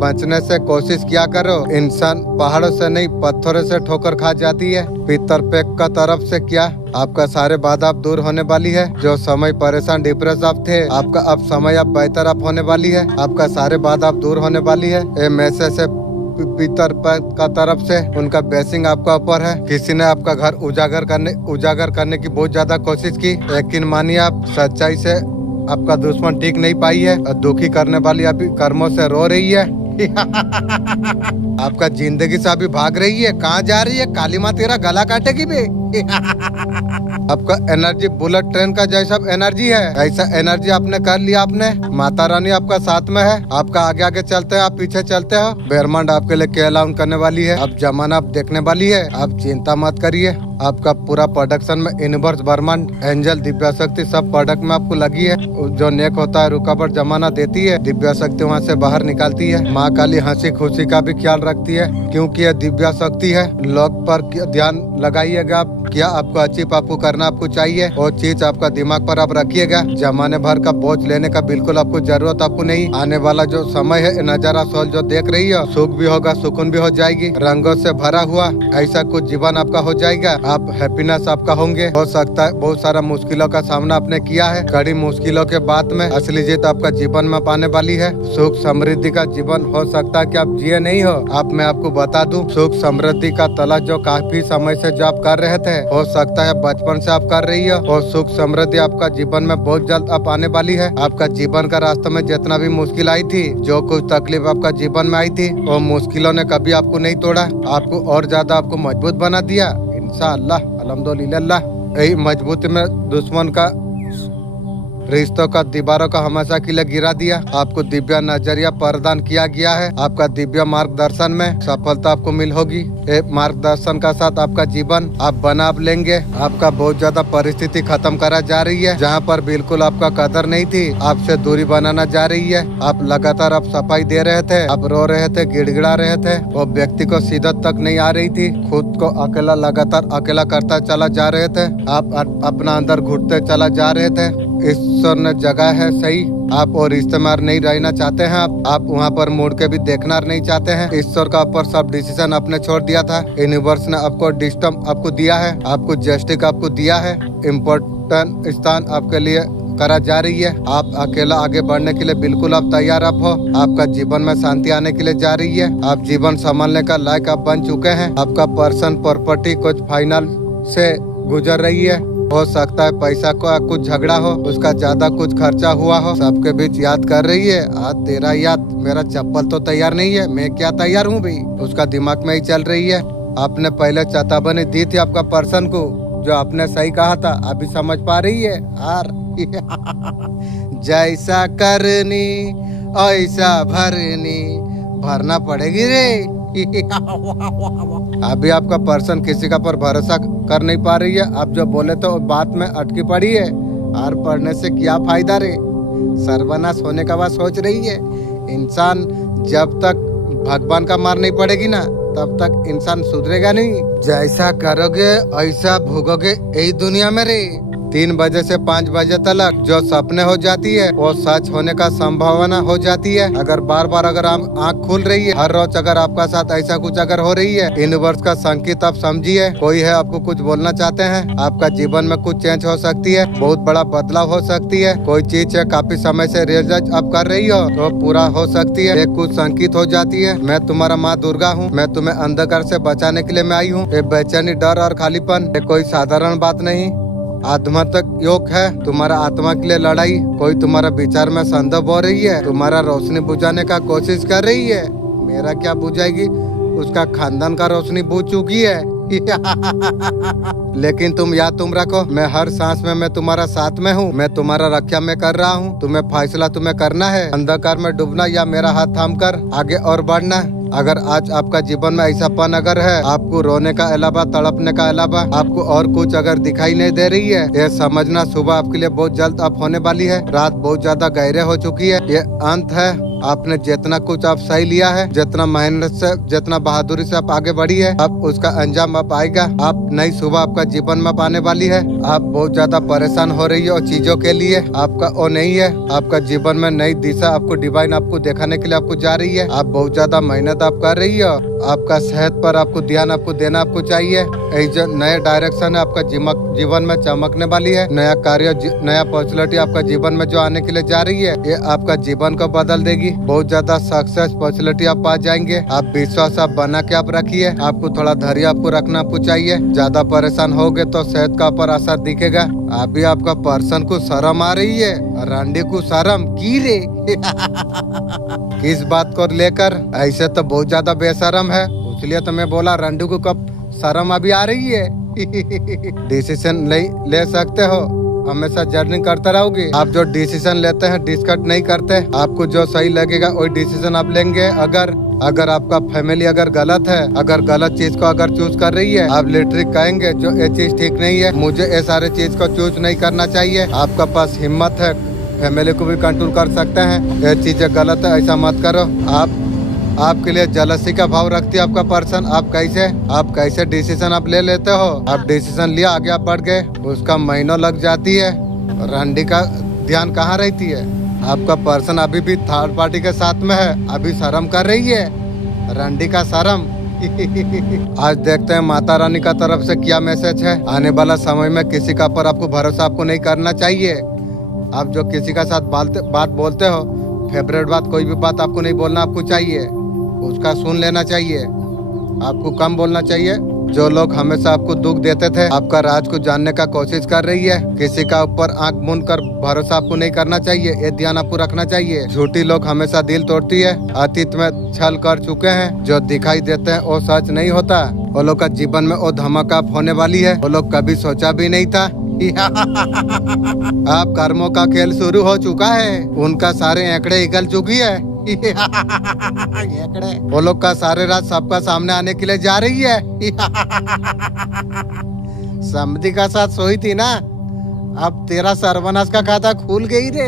बचने से कोशिश किया करो। इंसान पहाड़ों से नहीं पत्थरों से ठोकर खा जाती है। पितर पेक का तरफ से क्या आपका सारे बाधा अब दूर होने वाली है। जो समय परेशान डिप्रेस आप थे, आपका अब समय अब बेहतर आप होने वाली है। आपका सारे बाधा अब दूर होने वाली है। ये मैसेज से पितर का तरफ से उनका ब्लेसिंग आपका ऊपर है। किसी ने आपका घर उजागर करने की बहुत ज्यादा कोशिश की, लेकिन मानिए आप सच्चाई से आपका दुश्मन ठीक नहीं पाई है, और दुखी करने वाली अभी कर्मों से रो रही है। आपका जिंदगी से अभी भाग रही है, कहाँ जा रही है, काली माँ तेरा गला काटेगी भी। आपका एनर्जी बुलेट ट्रेन का जैसा एनर्जी है, ऐसा एनर्जी आपने कर लिया। आपने माता रानी आपका साथ में है, आपका आगे आगे चलते हैं, आप पीछे चलते हो। ब्रह्मांड आपके लिए क्या अलाउन करने वाली है, अब जमाना आप देखने वाली है। आप चिंता मत करिए, आपका पूरा प्रोडक्शन में यूनिवर्स ब्रह्मांड एंजल दिव्या शक्ति सब प्रोडक्ट में आपको लगी है। जो नेक होता है रुकावट जमाना देती है, दिव्या शक्ति वहाँ से बाहर निकालती है। माँ काली हंसी खुशी का भी ख्याल रखती है, क्योंकि यह दिव्या शक्ति है। लोग पर ध्यान लगाइएगा आप। क्या आपको अचीव आपको करना आपको चाहिए, वो चीज आपका दिमाग पर आप रखिएगा। जमाने भर का बोझ लेने का बिल्कुल आपको जरूरत आपको नहीं। आने वाला जो समय है, नजारा सोल जो देख रही है, सुख भी होगा, सुकून भी हो जाएगी, रंगों से भरा हुआ ऐसा कुछ जीवन आपका हो जाएगा। आप हैप्पीनेस आपका होंगे। हो सकता है बहुत सारा मुश्किलों का सामना आपने किया है, कड़ी मुश्किलों के बाद में असली जीत आपका जीवन में पाने वाली है। सुख समृद्धि का जीवन हो सकता है कि आप जिए नहीं हो। आप मैं आपको बता दूं, सुख समृद्धि का तलाश जो काफी समय से जो आप कर रहे थे, हो सकता है बचपन से आप कर रही हो। और सुख समृद्धि आपका जीवन में बहुत जल्द आप आने वाली है। आपका जीवन का रास्ते में जितना भी मुश्किल आई थी, जो कुछ तकलीफ आपका जीवन में आई थी, वो मुश्किलों ने कभी आपको नहीं तोड़ा, आपको और ज्यादा आपको मजबूत बना दिया। इंशाअल्लाह अल्हम्दुलिल्लाह। यही मजबूती में दुश्मन का रिश्तों का दीवारों का हमेशा के लिए गिरा दिया। आपको दिव्य नजरिया प्रदान किया गया है। आपका दिव्य मार्गदर्शन में सफलता आपको मिल होगी। एक मार्गदर्शन का साथ आपका जीवन आप बना लेंगे। आपका बहुत ज्यादा परिस्थिति खत्म करा जा रही है, जहाँ पर बिल्कुल आपका कदर नहीं थी, आपसे दूरी बनाना जा रही है। आप लगातार आप सफाई दे रहे थे, आप रो रहे थे, गिड़गिड़ा रहे थे, वो व्यक्ति को शिद्दत तक नहीं आ रही थी। खुद को अकेला लगातार अकेला करता चला जा रहे थे। आप अपना अंदर घुटते चला जा रहे थे। ईश्वर ने जगह है सही, आप और इस्तेमाल नहीं रहना चाहते हैं। आप वहाँ पर मुड़ के भी देखना नहीं चाहते हैं। ईश्वर का ऊपर सब डिसीजन आपने छोड़ दिया था। यूनिवर्स ने आपको डिस्टर्ब आपको दिया है, आपको जस्टिस आपको दिया है। इम्पोर्टेंट स्थान आपके लिए करा जा रही है। आप अकेला आगे बढ़ने के लिए बिल्कुल आप तैयार आप हो। आपका जीवन में शांति आने के लिए जा रही है। आप जीवन संभालने का लायक आप बन चुके हैं। आपका पर्सन प्रॉपर्टी कुछ फाइनल से गुजर रही है। हो सकता है पैसा का कुछ झगड़ा हो, उसका ज्यादा कुछ खर्चा हुआ हो, सबके बीच याद कर रही है। आज तेरा याद, मेरा चप्पल तो तैयार नहीं है, मैं क्या तैयार हूँ भाई, उसका दिमाग में ही चल रही है। आपने पहले चेतावनी दी थी आपका पर्सन को, जो आपने सही कहा था, अभी समझ पा रही है यार। जैसा करनी ऐसा भरनी, भरना पड़ेगी रे। अभी आपका पर्सन किसी का पर भरोसा कर नहीं पा रही है। आप जो बोले तो बात में अटकी पड़ी है। हार पढ़ने से क्या फायदा रे, सर्वनाश होने का बात सोच रही है। इंसान जब तक भगवान का मार नहीं पड़ेगी ना, तब तक इंसान सुधरेगा नहीं। जैसा करोगे ऐसा भोगोगे यही दुनिया में रे। 3 बजे से 5 बजे तक जो सपने हो जाती है, वो सच होने का संभावना हो जाती है। अगर बार बार अगर आँख खुल रही है, हर रोज अगर आपका साथ ऐसा कुछ अगर हो रही है, यूनिवर्स का संकेत आप समझिए। कोई है आपको कुछ बोलना चाहते हैं। आपका जीवन में कुछ चेंज हो सकती है, बहुत बड़ा बदलाव हो सकती है। कोई चीज है काफी समय से रिसर्च आप कर रही हो, तो पूरा हो सकती है। एक कुछ संकेत हो जाती है। मैं तुम्हारा माँ दुर्गा हूँ, मैं तुम्हें अंधकार से बचाने के लिए मैं आई हूँ। ये बेचैनी, डर और खालीपन कोई साधारण बात नहीं, आत्मात्मक योग है। तुम्हारा आत्मा के लिए लड़ाई। कोई तुम्हारा विचार में संदेह हो रही है, तुम्हारा रोशनी बुझाने का कोशिश कर रही है। मेरा क्या बुझाएगी, उसका खानदान का रोशनी बुझ चुकी है। लेकिन तुम याद तुम रखो, मैं हर सांस में मैं तुम्हारा साथ में हूँ। मैं तुम्हारा रक्षा में कर रहा हूँ। तुम्हें फैसला तुम्हें करना है, अंधकार में डूबना या मेरा हाथ थाम कर आगे और बढ़ना। अगर आज आपका जीवन में ऐसा पन अगर है, आपको रोने का अलावा, तड़पने का अलावा आपको और कुछ अगर दिखाई नहीं दे रही है, ये समझना सुबह आपके लिए बहुत जल्द आप होने वाली है। रात बहुत ज्यादा गहरे हो चुकी है, ये अंत है। आपने जितना कुछ आप सही लिया है, जितना मेहनत से, जितना बहादुरी से आप आगे बढ़ी है, अब उसका अंजाम अब आएगा। आप नई सुबह आपका जीवन में आने वाली है। आप बहुत ज्यादा परेशान हो रही हो चीजों के लिए, आपका वो नहीं है। आपका जीवन में नई दिशा आपको डिवाइन आपको दिखाने के लिए आपको जा रही है। आप बहुत ज्यादा मेहनत आप कर रही हो। आपका सेहत पर आपको ध्यान आपको देना आपको चाहिए। जो नए डायरेक्शन है आपका जीवन में चमकने वाली है। नया कार्य, नया अपॉर्चुनिटी आपका जीवन में जो आने के लिए जा रही है, ये आपका जीवन को बदल देगी। बहुत ज्यादा सक्सेस अपॉर्चुनिटी आप पा जाएंगे। आप विश्वास आप बना के आप रखिए। आपको थोड़ा धैर्य आपको रखना आपको चाहिए। ज्यादा परेशान होगे तो सेहत का ऊपर असर दिखेगा। अभी आपका पर्सन को शर्म आ रही है, रांडी को शर्म की रे। किस बात को लेकर, ऐसे तो बहुत ज्यादा बेशरम है, इसलिए तो मैं बोला रंडू को कब शर्म अभी आ रही है। डिसीजन ले सकते हो, हमेशा जर्निंग करते रहोगे। आप जो डिसीजन लेते हैं डिस्कस नहीं करते। आपको जो सही लगेगा वही डिसीजन आप लेंगे। अगर आपका फैमिली अगर गलत है, अगर गलत चीज को अगर चूज कर रही है, आप लिटरली कहेंगे जो ये चीज ठीक नहीं है, मुझे ये सारे चीज को चूज नहीं करना चाहिए। आपका पास हिम्मत है, फैमिली को भी कंट्रोल कर सकते हैं। ये चीजें गलत है, ऐसा मत करो। आप आपके लिए जलसी का भाव रखती है आपका पर्सन। आप कैसे डिसीजन आप ले लेते हो। आप डिसीजन लिया, आगे आप बढ़ गए, उसका महीनों लग जाती है। रंडी का ध्यान कहाँ रहती है। आपका पर्सन अभी भी थर्ड पार्टी के साथ में है, अभी शर्म कर रही है रंडी का शर्म। आज देखते हैं माता रानी का तरफ से क्या मैसेज है। आने वाला समय में किसी का पर आपको भरोसा आपको नहीं करना चाहिए। आप जो किसी का साथ बात बोलते हो, फेवरेट बात, कोई भी बात आपको नहीं बोलना आपको चाहिए, उसका सुन लेना चाहिए, आपको कम बोलना चाहिए। जो लोग हमेशा आपको दुख देते थे, आपका राज को जानने का कोशिश कर रही है, किसी का ऊपर आंख मूंद कर भरोसा आपको नहीं करना चाहिए, ये ध्यान आपको रखना चाहिए। झूठी लोग हमेशा दिल तोड़ती है, अतीत में छल कर चुके हैं, जो दिखाई देते हैं वो सच नहीं होता। वो लोग का जीवन में वो धमाका होने वाली है, वो लोग कभी सोचा भी नहीं था। आप कर्मों का खेल शुरू हो चुका है, उनका सारे आंकड़े निकल चुकी है। वो लोग का सारे रात सबका सामने आने के लिए जा रही है। समधी का साथ सोई थी ना, अब तेरा सर्वनाश का खाता खुल गई रे।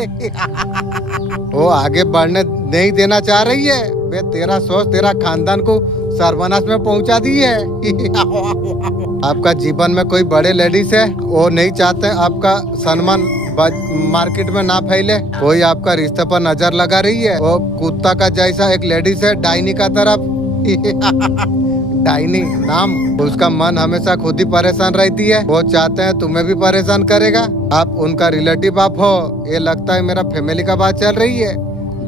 वो आगे बढ़ने नहीं देना चाह रही है बे, तेरा सोच तेरा खानदान को सर्वनाश में पहुंचा दी है। आपका जीवन में कोई बड़े लेडीज है, वो नहीं चाहते आपका सम्मान मार्केट में ना फैले। कोई आपका रिश्ते पर नजर लगा रही है, वो कुत्ता का जैसा एक लेडीज है, डाइनी का तरफ। डाइनी नाम, उसका मन हमेशा खुद ही परेशान रहती है, वो चाहते हैं तुम्हें भी परेशान करेगा। आप उनका रिलेटिव आप हो, ये लगता है मेरा फैमिली का बात चल रही है,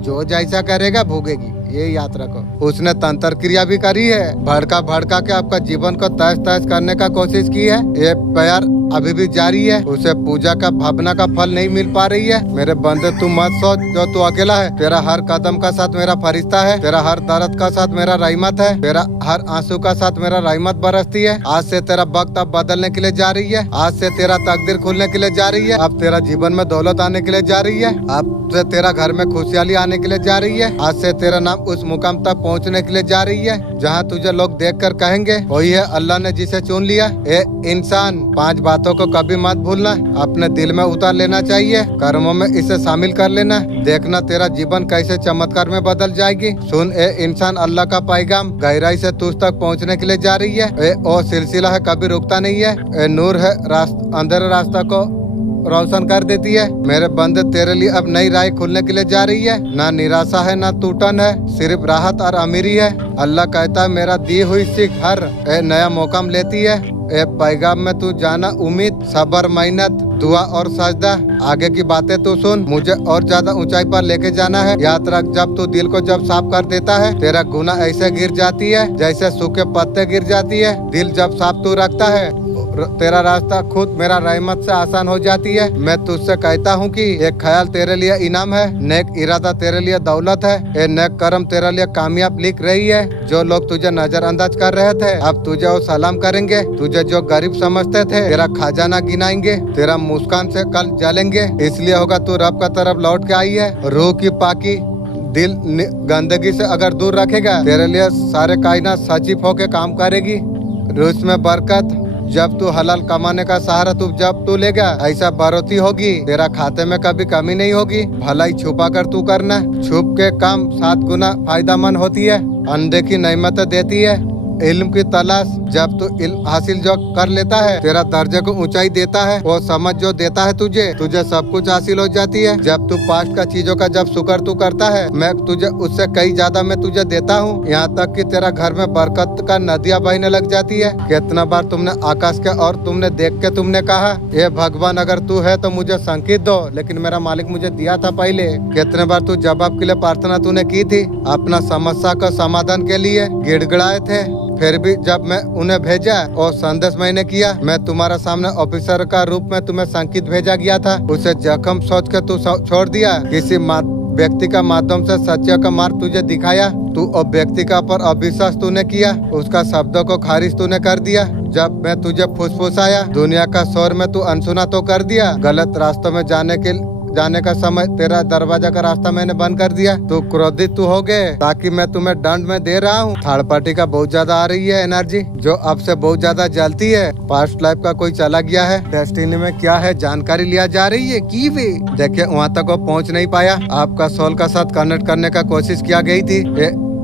जो जैसा करेगा भोगेगी, ये याद रखो। उसने तंत्र क्रिया भी करी है, भड़का के आपका जीवन को तहस तहस करने का कोशिश की है। ये प्यार अभी भी जारी है, उसे पूजा का भावना का फल नहीं मिल पा रही है। मेरे बंदे तू मत सोच जो तू अकेला है, तेरा हर कदम का साथ मेरा फरिश्ता है, तेरा हर दर्द का साथ मेरा रहमत है, तेरा हर आंसू का साथ मेरा रहमत बरसती है। आज से तेरा वक्त अब बदलने के लिए जा रही है, आज से तेरा तकदीर खुलने के लिए जा रही है, अब तेरा जीवन में दौलत आने के लिए जा रही है, अब से तेरा घर में खुशहाली आने के लिए जा रही है, आज से तेरा नाम उस मुकाम तक पहुंचने के लिए जा रही है जहां तुझे लोग देखकर कहेंगे वही है अल्लाह ने जिसे चुन लिया। ए इंसान, 5 बातों को कभी मत भूलना, अपने दिल में उतार लेना चाहिए, कर्मों में इसे शामिल कर लेना, देखना तेरा जीवन कैसे चमत्कार में बदल जाएगी। सुन ए इंसान, अल्लाह का पैगाम गहराई से तुझ तक पहुंचने के लिए जा रही है। ए ओ सिलसिला है, कभी रुकता नहीं है। ए नूर है, अंधेरे रास्ता को रोशन कर देती है। मेरे बंदे, तेरे लिए अब नई राह खुलने के लिए जा रही है, ना निराशा है ना टूटन है, सिर्फ राहत और अमीरी है। अल्लाह कहता है मेरा दी हुई सीख हर नया मौका लेती है। ए पैगाम में तू जाना उम्मीद, सबर, मेहनत, दुआ और सजदा। आगे की बातें तू सुन, मुझे और ज्यादा ऊंचाई पर लेके जाना है। याद रख, जब तू दिल को जब साफ कर देता है, तेरा गुनाह ऐसे गिर जाती है जैसे सूखे पत्ते गिर जाती है। दिल जब साफ तू रखता है, तेरा रास्ता खुद मेरा रहमत से आसान हो जाती है। मैं तुझसे कहता हूँ कि एक ख्याल तेरे लिए इनाम है, नेक इरादा तेरे लिए दौलत है, ये नेक कर्म तेरे लिए कामयाब लिख रही है। जो लोग तुझे नजरअंदाज कर रहे थे, अब तुझे वो सलाम करेंगे। तुझे जो गरीब समझते थे, तेरा खजाना गिनाएंगे, तेरा मुस्कान से कल जलेंगे। इसलिए होगा तू रब का तरफ लौट के आई है। रूह की पाकी दिल गंदगी से अगर दूर रखेगा, तेरे लिए सारे कायनात सजीव होके काम करेगी। रूस में बरकत, जब तू हलाल कमाने का सहारा जब तू लेगा, ऐसा बढ़ोतरी होगी, तेरा खाते में कभी कमी नहीं होगी। भलाई छुपा कर तू करना, छुप के काम 7 गुना फायदामंद होती है, अनदेखी नेमतें देती है। इल्म की तलाश, जब तू इल्म हासिल जो कर लेता है, तेरा दर्जे को ऊंचाई देता है, वो समझ जो देता है तुझे सब कुछ हासिल हो जाती है। जब तू पास्ट का चीजों का जब शुक्र तू करता है, मैं तुझे उससे कई ज्यादा मैं तुझे देता हूँ, यहाँ तक कि तेरा घर में बरकत का नदियाँ बहने लग जाती है। कितना बार तुमने आकाश के और तुमने देख के तुमने कहा, ये भगवान अगर तू है तो मुझे संकेत दो, लेकिन मेरा मालिक मुझे दिया था पहले। कितने बार तू जवाब के लिए प्रार्थना तूने की थी, अपना समस्या का समाधान के लिए गिड़गिड़ाए थे, फिर भी जब मैं उन्हें भेजा और संदेश मैंने किया, मैं तुम्हारे सामने ऑफिसर का रूप में तुम्हें संकेत भेजा गया था, उसे जख्म सोच के तू छोड़ दिया। किसी व्यक्ति का माध्यम से सत्य का मार्ग तुझे दिखाया, तू और व्यक्ति का पर अविश्वास तूने किया, उसका शब्दों को खारिज तूने कर दिया। जब मैं तुझे फुसफुसाया, दुनिया का शोर में तू अनसुना तो कर दिया। गलत रास्तों में जाने का समय तेरा दरवाजा का रास्ता मैंने बंद कर दिया। तू क्रोधित तू हो गए ताकि मैं तुम्हें दंड में दे रहा हूँ। थर्ड पार्टी का बहुत ज्यादा आ रही है एनर्जी, जो अब से बहुत ज्यादा जलती है। पास्ट लाइफ का कोई चला गया है, डेस्टिनी में क्या है जानकारी लिया जा रही है की भी। देखिए वहाँ तक वो पहुँच नहीं पाया, आपका सोल का साथ कनेक्ट करने का कोशिश किया गई थी।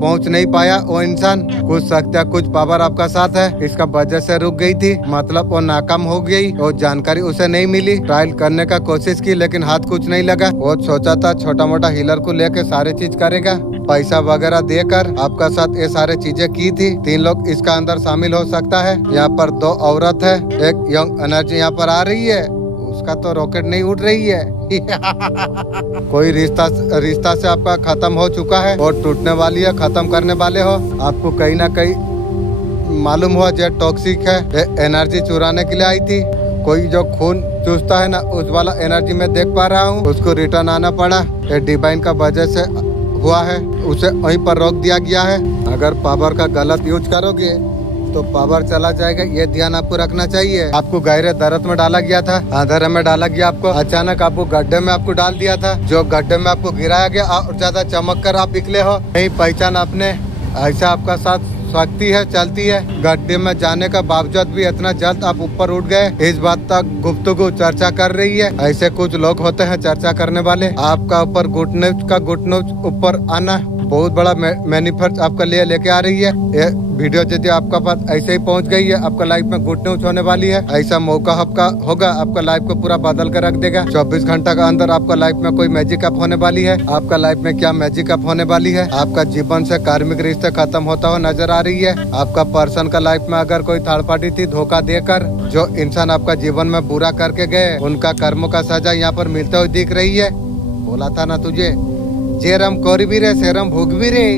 पहुंच नहीं पाया वो इंसान। कुछ सकता कुछ पावर आपका साथ है, इसका वजह से रुक गई थी, मतलब वो नाकाम हो गई। वो जानकारी उसे नहीं मिली, ट्रायल करने का कोशिश की लेकिन हाथ कुछ नहीं लगा। वो सोचा था छोटा मोटा हीलर को लेके सारी चीज करेगा, पैसा वगैरह देकर आपका साथ ये सारे चीजें की थी। 3 लोग इसका अंदर शामिल हो सकता है। यहाँ पर 2 औरत है, एक यंग एनर्जी यहाँ पर आ रही है, उसका तो रॉकेट नहीं उड़ रही है। कोई रिश्ता से आपका खत्म हो चुका है और टूटने वाली है, खत्म करने वाले हो। आपको कहीं ना कहीं मालूम हुआ जो टॉक्सिक है, ये एनर्जी चुराने के लिए आई थी। कोई जो खून चूसता है ना, उस वाला एनर्जी में देख पा रहा हूँ, उसको रिटर्न आना पड़ा। ये डिवाइन का वजह से हुआ है, उसे वहीं पर रोक दिया गया है। अगर पावर का गलत यूज करोगे तो पावर चला जाएगा, ये ध्यान आपको रखना चाहिए। आपको गहरे दर्द में डाला गया था, अंधेरे में डाला गया आपको, अचानक आपको गड्ढे में आपको डाल दिया था। जो गड्ढे में आपको गिराया गया और ज्यादा चमक कर आप निकले हो, नहीं पहचान आपने। ऐसा आपका साथ शक्ति है, चलती है। गड्ढे में जाने का बावजूद भी इतना जल्द आप ऊपर उठ गए, इस बात तक गुफ्तगू चर्चा कर रही है। ऐसे कुछ लोग होते हैं चर्चा करने वाले। आपका ऊपर गुड न्यूज ऊपर आना बहुत बड़ा मैनिफेस्ट आपका लेके आ रही है। ये वीडियो यदि आपका पास ऐसे ही पहुंच गई है, आपका लाइफ में गुड न्यूज होने वाली है। ऐसा मौका आपका होगा, आपका लाइफ को पूरा बदल कर रख देगा। 24 घंटा का अंदर आपका लाइफ में कोई मैजिक अप होने वाली है। आपका लाइफ में क्या मैजिक अप होने वाली है? आपका जीवन से कार्मिक रिश्ते खत्म होता हुआ नजर आ रही है। आपका पर्सन का लाइफ में अगर कोई थर्ड पार्टी थी, धोखा देकर जो इंसान आपका जीवन में बुरा करके गए, उनका कर्मों का सजा यहाँ पर मिलते हुए दिख रही है। बोला था ना तुझे, जेरम कोरी भी रे सेरम भोग भी रे।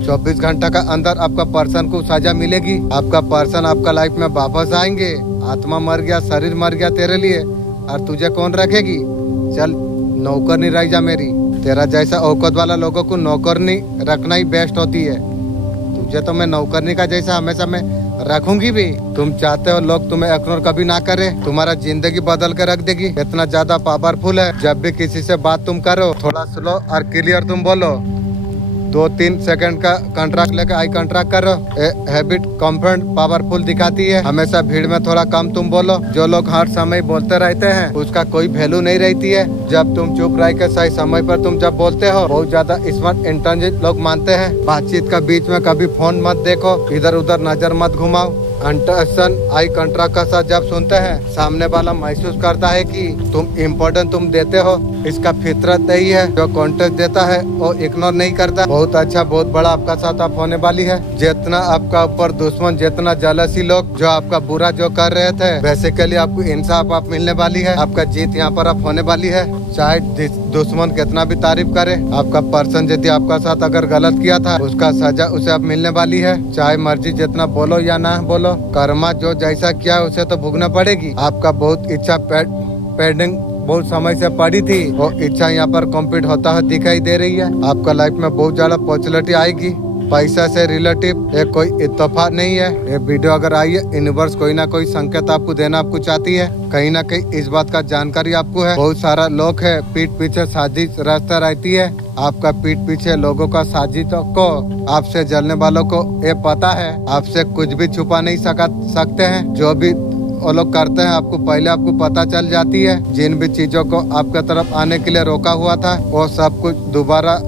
24 घंटा का अंदर आपका पर्सन को सजा मिलेगी। आपका पर्सन आपका लाइफ में वापस आएंगे। आत्मा मर गया, शरीर मर गया तेरे लिए, और तुझे कौन रखेगी? चल नौकरनी रह जा मेरी। तेरा जैसा औकत वाला लोगों को नौकरनी रखना ही बेस्ट होती है। तुझे तो मैं नौकरनी का जैसा हमेशा मैं रखूंगी भी। तुम चाहते हो लोग तुम्हें इग्नोर कभी ना करे, तुम्हारा जिंदगी बदल के रख देगी। इतना ज्यादा पावरफुल है। जब भी किसी से बात तुम करो, थोड़ा स्लो और क्लियर तुम बोलो। 2-3 सेकंड का कॉन्ट्रैक्ट लेकर आई कॉन्ट्रैक्ट करो। हैबिट कॉन्फिडेंट पावरफुल दिखाती है। हमेशा भीड़ में थोड़ा कम तुम बोलो। जो लोग हर समय बोलते रहते हैं, उसका कोई वैल्यू नहीं रहती है। जब तुम चुप रह के सही समय पर तुम जब बोलते हो, बहुत ज्यादा स्मार्ट इंटेलिजेंट लोग मानते हैं। बातचीत का बीच में कभी फोन मत देखो, इधर उधर नजर मत घुमाओ। अंडरस्टैंड आई कॉन्ट्रैक्ट का साथ जब सुनते हैं, सामने वाला महसूस करता है कि तुम इम्पोर्टेंट तुम देते हो। इसका फितरत यही है, जो कॉन्टेक्ट देता है वो इग्नोर नहीं करता। बहुत अच्छा, बहुत बड़ा आपका साथ आप होने वाली है। जितना आपका ऊपर दुश्मन, जितना जलसी लोग जो आपका बुरा जो कर रहे थे, बेसिकली आपको इंसाफ आप मिलने वाली है। आपका जीत यहाँ पर आप होने वाली है। चाहे दुश्मन कितना भी तारीफ करे, आपका पर्सन यदि आपका साथ अगर गलत किया था, उसका सजा उसे अब मिलने वाली है। चाहे मर्जी जितना बोलो या ना बोलो, कर्मा जो जैसा किया उसे तो भुगतना पड़ेगी। आपका बहुत इच्छा पेंडिंग बहुत समय से पड़ी थी, वो इच्छा यहाँ पर कंप्लीट होता हुआ दिखाई दे रही है। आपका लाइफ में बहुत ज्यादा अपॉर्चुनिटी आएगी। पैसा से रिलेटिव ये कोई इत्तेफाक नहीं है। ये वीडियो अगर आई है, यूनिवर्स कोई ना कोई संकेत आपको देना आपको चाहती है। कहीं ना कहीं इस बात का जानकारी आपको है। बहुत सारा लोग है पीठ पीछे साजिश रचता रहती है। आपका पीठ पीछे लोगों का साजिशों को, आपसे जलने वालों को ये पता है। आपसे कुछ भी छुपा नहीं सकते हैं। जो भी वो लोग करते हैं, आपको पहले आपको पता चल जाती है। जिन भी चीजों को आपके तरफ आने के लिए रोका हुआ था, वो सब कुछ दोबारा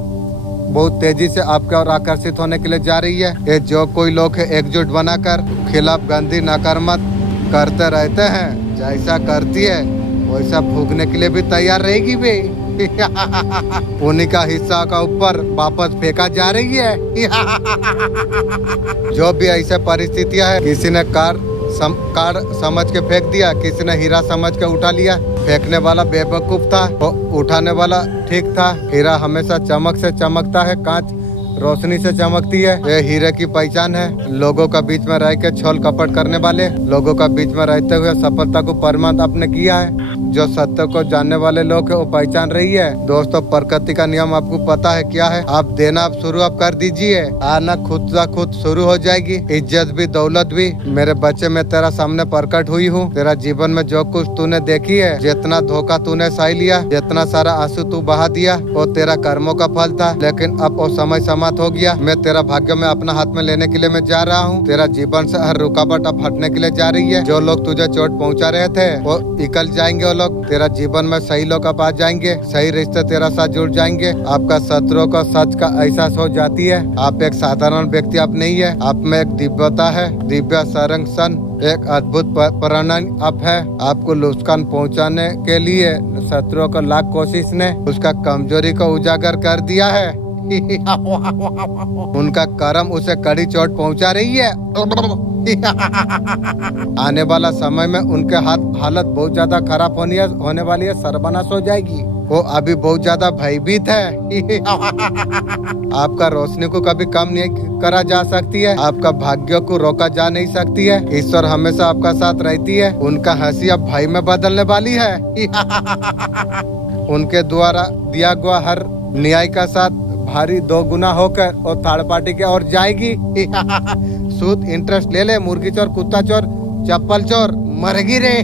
बहुत तेजी से आपके और आकर्षित होने के लिए जा रही है। ये जो कोई लोग है एकजुट बनाकर खिलाफ गंदी नकारात्मक करते रहते हैं, जैसा करती है वैसा भूगने के लिए भी तैयार रहेगी भी। उन्हीं का हिस्सा का ऊपर वापस फेंका जा रही है। जो भी ऐसे परिस्थितियां है, किसी ने कार समझ के फेंक दिया, किसी ने हीरा समझ के उठा लिया। फेंकने वाला बेवकूफ था, वो उठाने वाला ठीक था। हीरा हमेशा चमक से चमकता है, कांच रोशनी से चमकती है। ये हीरे की पहचान है। लोगों का बीच में रह के छल कपट करने वाले, लोगों का बीच में रहते हुए सफलता को प्रमाणित आपने किया है। जो सत्य को जानने वाले लोग है वो पहचान रही है। दोस्तों, प्रकृति का नियम आपको पता है क्या है? आप देना आप शुरू आप कर दीजिए, आना खुद सा खुद शुरू हो जाएगी। इज्जत भी दौलत भी। मेरे बच्चे, मैं तेरा सामने प्रकट हुई हूँ। तेरा जीवन में जो कुछ तूने देखी है, जितना धोखा तूने सह लिया, जितना सारा आंसू तू बहा दिया, वो तेरा कर्मों का फल था। लेकिन अब वो समय बात हो गया। मैं तेरा भाग्य में अपना हाथ में लेने के लिए मैं जा रहा हूँ। तेरा जीवन से हर रुकावट अब हटने के लिए जा रही है। जो लोग तुझे चोट पहुँचा रहे थे वो निकल जाएंगे। वो लोग तेरा जीवन में सही लोग अब आ जाएंगे, सही रिश्ते तेरा साथ जुड़ जाएंगे। आपका शत्रुओं को सच का एहसास हो जाती है। आप एक साधारण व्यक्ति आप नहीं है, आप में एक दिव्यता है, दिव्य संरक्षण, एक अद्भुत परिणाम अब है। आपको नुकसान पहुंचाने के लिए शत्रुओं को लाख कोशिश ने उसका कमजोरी को उजागर कर दिया है। उनका कर्म उसे कड़ी चोट पहुंचा रही है। आने वाला समय में उनके हालत बहुत ज्यादा खराब होने वाली है, सर्वनाश हो जाएगी। वो अभी बहुत ज्यादा भयभीत है। आपका रोशनी को कभी कम नहीं करा जा सकती है, आपका भाग्य को रोका जा नहीं सकती है। ईश्वर हमेशा आपका साथ रहती है। उनका हंसी अब भय में बदलने वाली है। उनके द्वारा दिया हुआ हर न्याय का साथ भारी 2 गुना होकर और थर्ड पार्टी के और जाएगी। सूद इंटरेस्ट ले ले, मुर्गी चोर, कुत्ता चोर, चप्पल चोर, मरगी रे।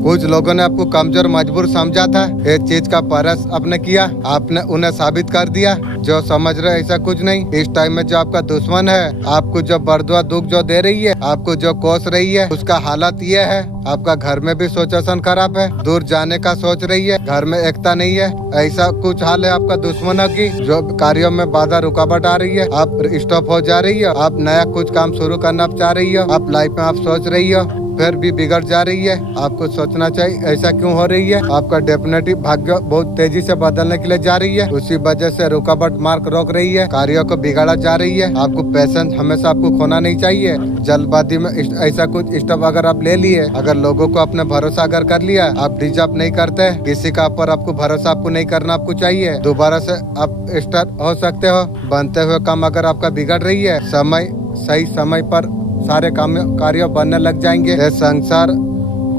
कुछ लोगों ने आपको कमजोर मजबूर समझा था, इस चीज का परस आपने किया, आपने उन्हें साबित कर दिया। जो समझ रहे ऐसा कुछ नहीं। इस टाइम में जो आपका दुश्मन है, आपको जो बर्दुआ दुख जो दे रही है, आपको जो कोस रही है, उसका हालत ये है। आपका घर में भी सिचुएशन खराब है, दूर जाने का सोच रही है, घर में एकता नहीं है, ऐसा कुछ हाल है आपका दुश्मन की। जो कार्यों में बाधा रुकावट आ रही है, आप स्टॉप हो जा रही है, आप नया कुछ काम शुरू करना चाह रही हो, आप लाइफ में आप सोच रही हो फिर भी बिगड़ जा रही है। आपको सोचना चाहिए ऐसा क्यों हो रही है। आपका डेफिनेटली भाग्य बहुत तेजी से बदलने के लिए जा रही है, उसी वजह से रुकावट मार्क रोक रही है, कार्यों को बिगाड़ा जा रही है। आपको पैसेंस हमेशा आपको खोना नहीं चाहिए। जल्दबाजी में ऐसा कुछ स्टेप अगर आप ले लिए, अगर लोगों को अपने भरोसा अगर कर लिया, आप डिजर्व नहीं करते, किसी का ऊपर आपको भरोसा आपको नहीं करना आपको चाहिए। दोबारा से आप स्टार्ट हो सकते हो। बनते हुए काम अगर आपका बिगड़ रही है, सही समय पर सारे कार्य बनने लग जाएंगे। ये संसार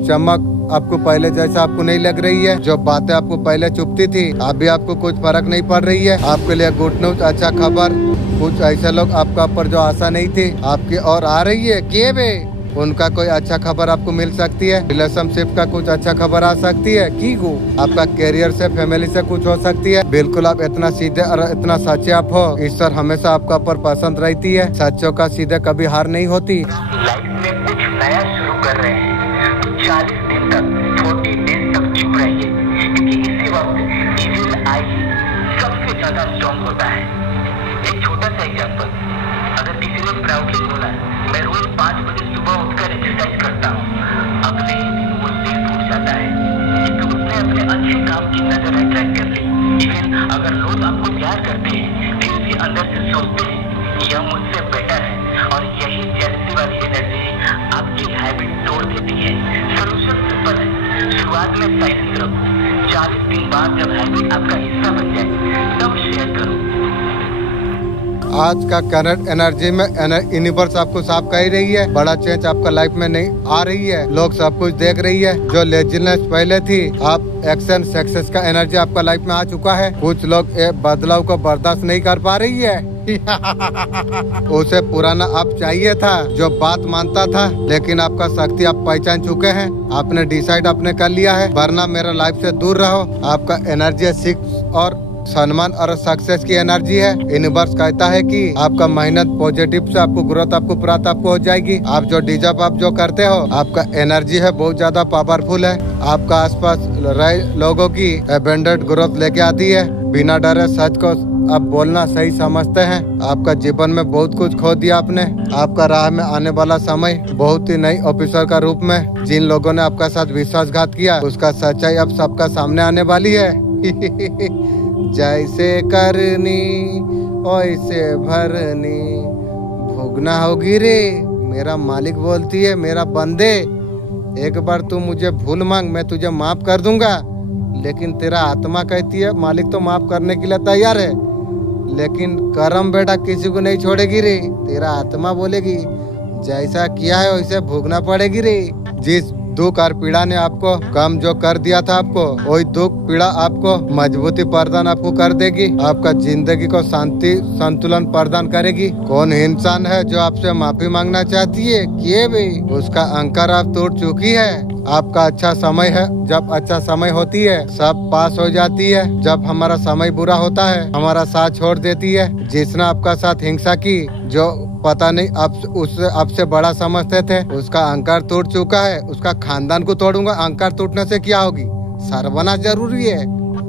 चमक आपको पहले जैसा आपको नहीं लग रही है। जो बातें आपको पहले चुपती थी, अभी आपको कुछ फर्क नहीं पड़ रही है। आपके लिए गुड न्यूज, अच्छा खबर। कुछ ऐसे लोग आपका ऊपर जो आशा नहीं थी आपकी और आ रही है के बे, उनका कोई अच्छा खबर आपको मिल सकती है। रिलेशनशिप का कुछ अच्छा खबर आ सकती है की गो। आपका करियर से, फैमिली से कुछ हो सकती है। बिल्कुल आप इतना सीधे और इतना सच्चे आप हो, ईश्वर हमेशा आपका ऊपर पसंद रहती है। सच्चों का सीधे कभी हार नहीं होती। लाइफ में कुछ नया शुरू कर रहे हैं तो 40 दिन तक, 40 डेज तक चुप रहिए, क्योंकि इसी वक्त इविल आई सबसे ज्यादा स्ट्रॉन्ग होता है। एक छोटा सा एग्जांपल, अगर किसी ने प्राउडली बोला मैं रोज 5 बजे सुबह उठकर एक्सरसाइज करता हूँ, अगले ही दिन वो दिल टूट जाता है क्योंकि उसने अपने अच्छे काम की नजर अट्रैक्ट कर ली। इवन अगर लोग आपको प्यार करते हैं फिर भी अंदर से सोचते हैं यह मुझसे बेटर है, और यही जेलसी वाली एनर्जी आपकी हैबिट तोड़ देती है। सोल्यूशन सिंपल है, शुरुआत में साइलेंस रखो, 40 दिन बाद जब हैबिट आपका हिस्सा बन जाए तब शेयर करो। आज का करंट एनर्जी में यूनिवर्स आपको साफ कह रही है, बड़ा चेंज आपका लाइफ में नहीं आ रही है। लोग सब कुछ देख रही है। जो लेजीनेस पहले थी, आप एक्शन सक्सेस का एनर्जी आपका लाइफ में आ चुका है। कुछ लोग बदलाव को बर्दाश्त नहीं कर पा रही है। उसे पुराना आप चाहिए था जो बात मानता था, लेकिन आपका शक्ति आप पहचान चुके हैं। आपने डिसाइड आपने कर लिया है, वरना मेरा लाइफ से दूर रहो। आपका एनर्जी 6 और सम्मान और सक्सेस की एनर्जी है। यूनिवर्स कहता है कि आपका मेहनत पॉजिटिव से आपको ग्रोथ आपको प्राप्त आपको हो जाएगी। आप जो डिजर्व आप जो करते हो, आपका एनर्जी है बहुत ज्यादा पावरफुल है। आपका आसपास रहे लोगों की अबेंडेंट ग्रोथ लेके आती है। बिना डरे सच को आप बोलना सही समझते हैं। आपका जीवन में बहुत कुछ खो दिया आपने। आपका राह में आने वाला समय बहुत ही नई ऑफिसर का रूप में जिन लोगों ने आपका साथ विश्वासघात किया, उसका सच्चाई अब सबका सामने आने वाली है। जैसे करनी वैसे भरनी, भोगना होगी रे। मेरा मालिक बोलती है, मेरा बंदे एक बार तू मुझे भूल मांग, मैं तुझे माफ कर दूंगा। लेकिन तेरा आत्मा कहती है मालिक तो माफ करने के लिए तैयार है, लेकिन कर्म बेटा किसी को नहीं छोड़ेगी रे। तेरा आत्मा बोलेगी जैसा किया है वैसे भोगना पड़ेगी रे। जिस दुख और पीड़ा ने आपको कम जो कर दिया था आपको, वही दुख पीड़ा आपको मजबूती प्रदान आपको कर देगी, आपका जिंदगी को शांति संतुलन प्रदान करेगी। कौन इंसान है जो आपसे माफी मांगना चाहती है कि भी उसका अंकार आप टूट चुकी है। आपका अच्छा समय है, जब अच्छा समय होती है सब पास हो जाती है, जब हमारा समय बुरा होता है हमारा साथ छोड़ देती है। जिसने आपका साथ हिंसा की, जो पता नहीं आप उससे आपसे बड़ा समझते थे, उसका अहंकार टूट चुका है, उसका खानदान को तोड़ूंगा। अहंकार टूटने से क्या होगी, सर्वनाश जरूरी है।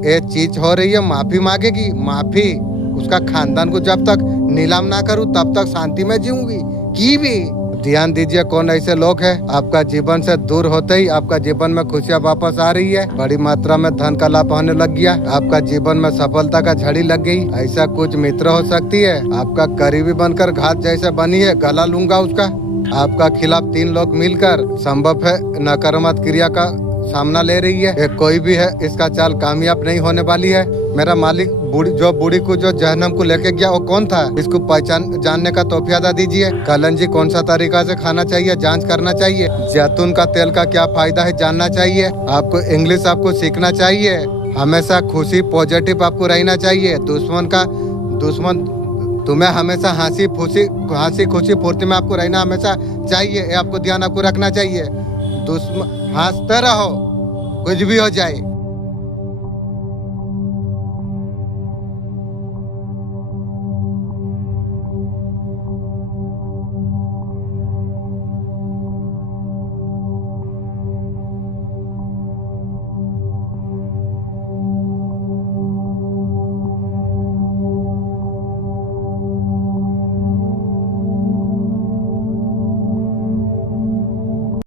ये चीज हो रही है, माफी मांगेगी, माफी उसका खानदान को जब तक नीलाम ना करूं तब तक शांति में जीऊंगी की भी। ध्यान दीजिए कौन ऐसे लोग हैं, आपका जीवन से दूर होते ही आपका जीवन में खुशियाँ वापस आ रही है, बड़ी मात्रा में धन का लाभ होने लग गया, आपका जीवन में सफलता का झड़ी लग गई। ऐसा कुछ मित्र हो सकती है आपका करीबी बनकर घात जैसे बनी है, गला लूंगा उसका। आपका खिलाफ 3 लोग मिलकर संभव है नकारात्मक क्रिया का सामना ले रही है। कोई भी है इसका चाल कामयाब नहीं होने वाली है। मेरा मालिक बूढ़ी को जो जहन्नम को लेके गया वो कौन था, इसको पहचान जानने का तौफीक दीजिए। कलंजी कौन सा तरीका से खाना चाहिए, जांच करना चाहिए। जैतून का तेल का क्या फायदा है जानना चाहिए। आपको इंग्लिश आपको सीखना चाहिए। हमेशा खुशी पॉजिटिव आपको रहना चाहिए। दुश्मन तुम्हें हमेशा हंसी खुशी फुर्ती में आपको रहना हमेशा चाहिए। ये आपको ध्यान आपको रखना चाहिए। दुश्मन हंसते रहो, कुछ भी हो जाए।